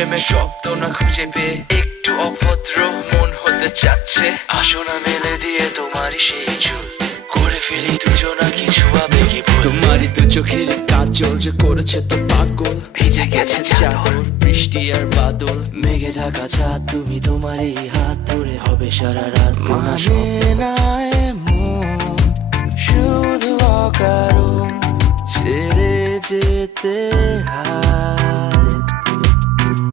প্রেমের শব্দ না খুঁজে পেয়ে একটু অভদ্র মন হতে চাচ্ছে। আসো না মেলে দিয়ে তোমারই সেই চুল, করে ফেলি দুজনা কিছু আবেগী ভুল। তোমারই দু চোখের কাজল যে করেছে তো পাগল, ভিজে গেছে চাদর বৃষ্টি আর বাদল, মেঘে ঢাকা চাঁদ তুমি তোমারই হাত ধরে হবে সারা রাত। মানে না এমন শুধু অকারণ ছেড়ে যেতে হয়।